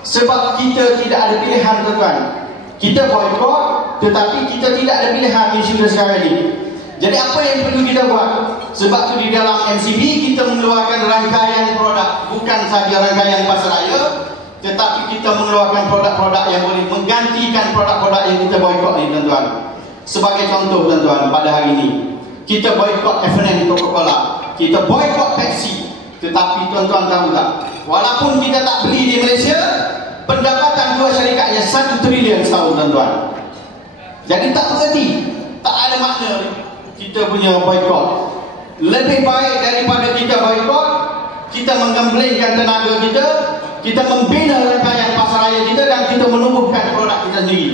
Sebab kita tidak ada pilihan, tuan-tuan. Kita boikot, tetapi kita tidak ada pilihan di isu sekarang ini. Jadi apa yang perlu kita buat? Sebab tu di dalam MCB kita mengeluarkan rangkaian produk, bukan sahaja rangkaian pasaraya, tetapi kita mengeluarkan produk-produk yang boleh menggantikan produk-produk yang kita boikot ni, tuan-tuan. Sebagai contoh, tuan-tuan, pada hari ini kita boikot F&N Coca-Cola, kita boikot Pepsi. Tetapi tuan-tuan tahu tak, walaupun kita tak beli di Malaysia, pendapatan dua syarikatnya 1 trilion setahun, tuan-tuan. Jadi tak berhenti, tak ada makna kita punya boikot. Lebih baik daripada kita boikot, kita menggemblengkan tenaga kita, kita membina rangkaian pasaraya kita, dan kita menumbuhkan produk kita sendiri.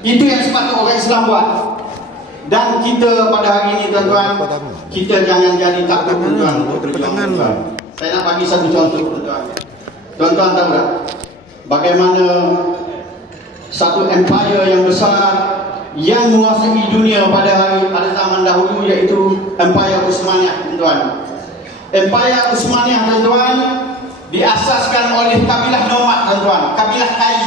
Itu yang sepatutnya orang Islam buat. Dan kita pada hari ini, tuan-tuan, kita jangan jadi takut, tuan-tuan, untuk berjuang, tuan-tuan. Saya nak bagi satu contoh, tuan-tuan. Tuan-tuan tahu tak bagaimana satu empire yang besar yang menguasai dunia pada zaman dahulu, iaitu Empire Utsmaniyah, tuan-tuan. Empire Utsmaniyah, tuan-tuan, diasaskan oleh kabilah nomad, tuan-tuan, kabilah Kai.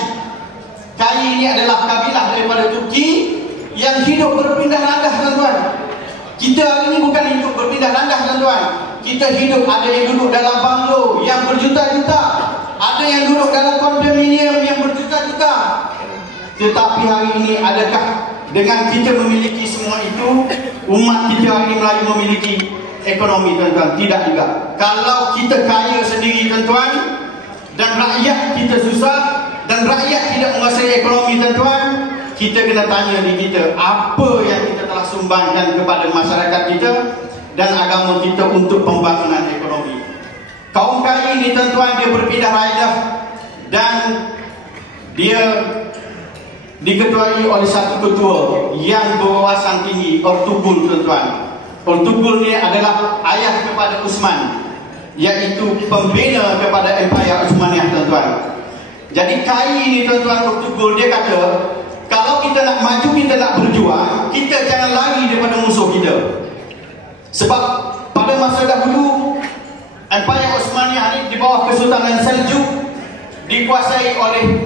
Kai ini adalah kabilah daripada Turki yang hidup berpindah randah, tuan-tuan. Kita hari ini bukan hidup berpindah randah, tuan-tuan. Kita hidup, ada yang duduk dalam banglo yang berjuta-juta, ada yang duduk dalam kondominium yang berjuta-juta. Tetapi hari ini, adakah dengan kita memiliki semua itu, umat kita hari ini Melayu memiliki ekonomi, tuan-tuan? Tidak juga. Kalau kita kaya sendiri, tuan-tuan, dan rakyat kita susah, dan rakyat tidak menguasai ekonomi, tuan-tuan, kita kena tanya diri kita, apa yang kita telah sumbangkan kepada masyarakat kita dan agama kita untuk pembangunan ekonomi. Kaum kaya ini, tuan-tuan, dia berpindah randah dan dia diketuai oleh satu ketua yang berwawasan tinggi, Ertugrul, tuan-tuan. Ertugrul ni adalah ayah kepada Utsman, iaitu pembina kepada Empire Utsmaniyah, tuan-tuan. Jadi Kai ini, tuan-tuan, Ertugrul dia kata, kalau kita nak maju, kita nak berjuang, kita jangan lari daripada musuh kita. Sebab pada masa dahulu Empire Utsmaniyah ini di bawah Kesultanan Seljuk dikuasai oleh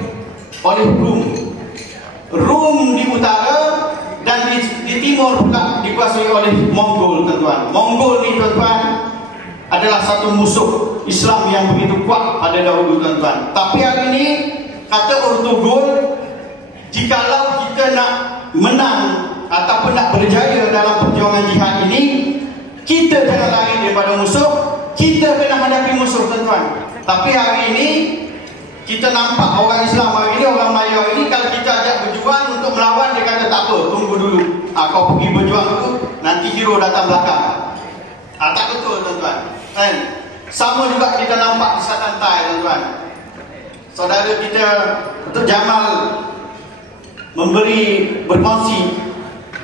Rum di utara, dan di timur pula dikuasai oleh Mongol, tuan-tuan. Mongol ni, tuan-tuan, adalah satu musuh Islam yang begitu kuat pada dahulu, tuan-tuan. Tapi hari ini kata Ertugrul, jikalau kita nak menang ataupun nak berjaya dalam perjuangan jihad ini, kita jangan lari daripada musuh, kita kena hadapi musuh, tuan-tuan. Tapi hari ini kita nampak orang Islam hari ini, orang Melayu hari ini, kalau kita ajak berjuang untuk melawan, dia kata tak apa, tunggu dulu, kau pergi berjuang dulu, nanti hero datang belakang. Tak betul, tuan-tuan. Sama juga kita nampak di Selatan Thai, tuan-tuan. Saudara kita Datuk Jamal berkongsi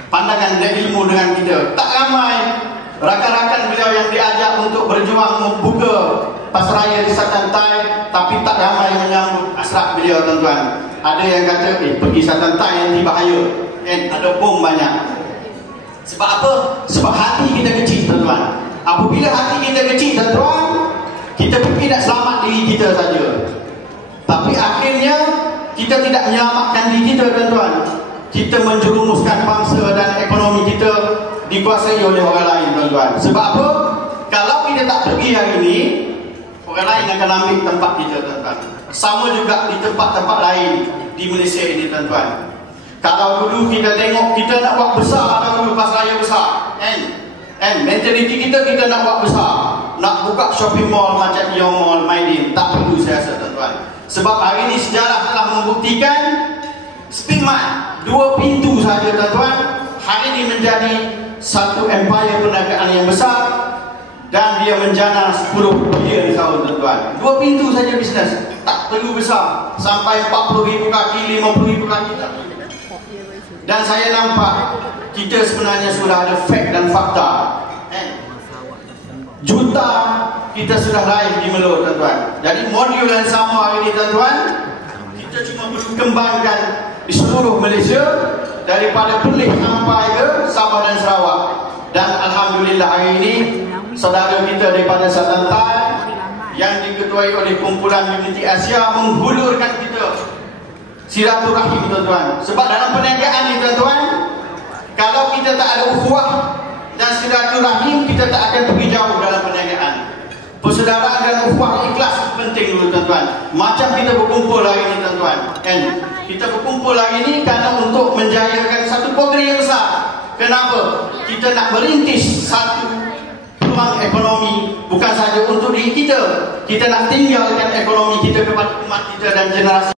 pandangan dan ilmu dengan kita. Tak ramai rakan-rakan beliau yang diajak untuk berjuang membuka pasaraya di Selatan Thai, tapi tak ramai yang menyambut hasrat beliau, tuan-tuan. Ada yang kata, pergi Selatan Thai nanti bahaya, ada bom banyak. Sebab apa? Sebab hati kita kecil, tuan-tuan. Apabila hati kita kecil, tuan-tuan, kita pergi nak selamat diri kita saja, tapi akhirnya kita tidak menyelamatkan diri kita, tuan-tuan. Kita menjerumuskan bangsa dan ekonomi kita dikuasai oleh orang lain, tuan-tuan. Sebab apa? Kalau kita tak pergi hari ini, orang lain akan ambil tempat kita, tuan-tuan. Sama juga di tempat-tempat lain di Malaysia ini, tuan-tuan. Kalau dulu kita tengok, kita nak buat besar dahulu, pasaraya besar, mentaliti kita nak buat besar, nak buka shopping mall macam Ion Mall, Maidin. Tak perlu, saya rasa, tuan-tuan. Sebab hari ini sejarah telah membuktikan Speedmart 2 pintu saja, tuan-tuan, hari ini menjadi satu empire perniagaan yang besar, dan dia menjana 10 bilion tahun, tuan-tuan. 2 pintu saja bisnes, tak perlu besar, sampai 40,000 kaki, 50,000 kaki. Dan saya nampak kita sebenarnya sudah ada fact dan fakta. Juta kita sudah raih di Melo, tuan-tuan. Jadi modul yang sama hari ini, tuan-tuan, kita cuma perlu kembangkan di seluruh Malaysia, daripada Perlis sampai ke Sabah dan Sarawak. Dan alhamdulillah hari ini saudara kita daripada Selatan Thai yang diketuai oleh kumpulan Unity Asia menghulurkan kita silaturahim, tuan-tuan. Sebab dalam perniagaan ni, tuan-tuan, kalau kita tak ada ukhuwah dan silaturahim, kita tak akan pergi jauh dalam perniagaan. Persaudaraan dan ukhuwah ikhlas penting dulu, tuan-tuan. Macam kita berkumpul hari ni, tuan-tuan, kan? Kita berkumpul hari ni kerana untuk menjayakan satu program yang besar. Kenapa? Kita nak merintis satu peluang ekonomi, bukan saja untuk diri kita. Kita nak tinggalkan ekonomi kita kepada umat kita dan generasi